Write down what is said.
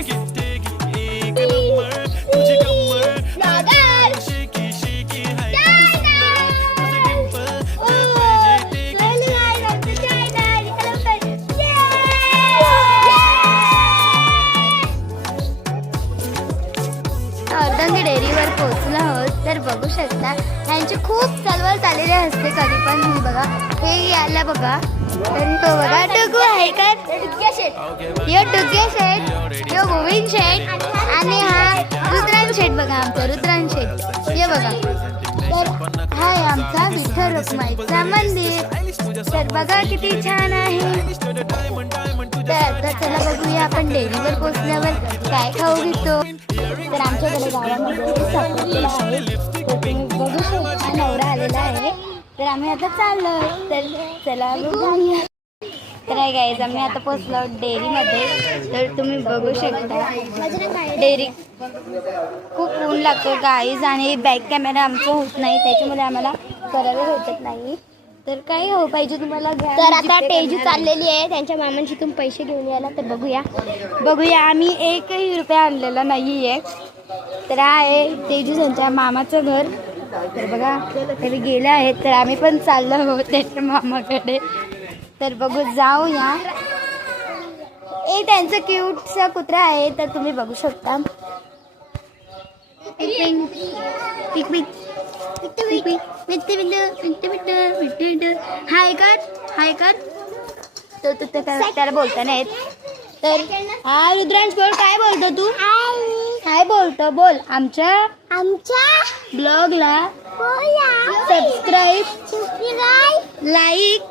बस. अर्धांगी डेअरीवर पोहोचलो आहोत. तर बघू शकता यांची खूप चळवळ चाललेली असते कधी पण. ही बघा हे यायला बघा. तर तो बघा टुकू आहे का, यो टुके शेठ, यो गोविंद शेठ आणि हा रुद्रांश शेठ. बघा आमचा रुद्रांश शेठ हे बघा. तर हा आहे आमचा विठ्ठल रखुमाईचा मंदिर. तर बघा किती छान आहे. तर आता चला बघूया आपण डेअरीवर पोहोचल्यावर काय खाऊ घेतो. तर आमच्याकडे गावामध्ये साखरपुडा आहे. तर तुम्ही बघू शकता नवरा आलेला आहे. तर आम्ही आता चाललो. तर चला बघूया. तर आहे गाईज आम्ही आता पोहोचलो डेअरीमध्ये. तर तुम्ही बघू शकता डेअरी खूप ऊन लागतं गाईज आणि बॅक कॅमेरा आमचं होत नाही त्याच्यामुळे आम्हाला करायला भेटत नाही. तर काय हो पाहिजे तुम्हाला घ्या. तर आता तेजू चाललेली आहे त्यांच्या मामांशी तुम्ही पैसे घेऊन यायला. तर बघूया आम्ही एकही रुपया आणलेला नाही आहे. तर आहे तेजू त्यांच्या मामाचं घर. तर बघा ते गेले आहेत. तर आम्ही पण चाललो आहोत त्यांच्या मामाकडे. तर बघू जाऊया. एक त्यांचं क्यूटसा कुत्रा आहे. तर तुम्ही बघू शकता. हाय कर तो त्याला बोलता नाही. तर हा रुद्रांश बोल काय बोलतो तू. काय बोलतो बोल. आमच्या ब्लॉगला सबस्क्राईब लाईक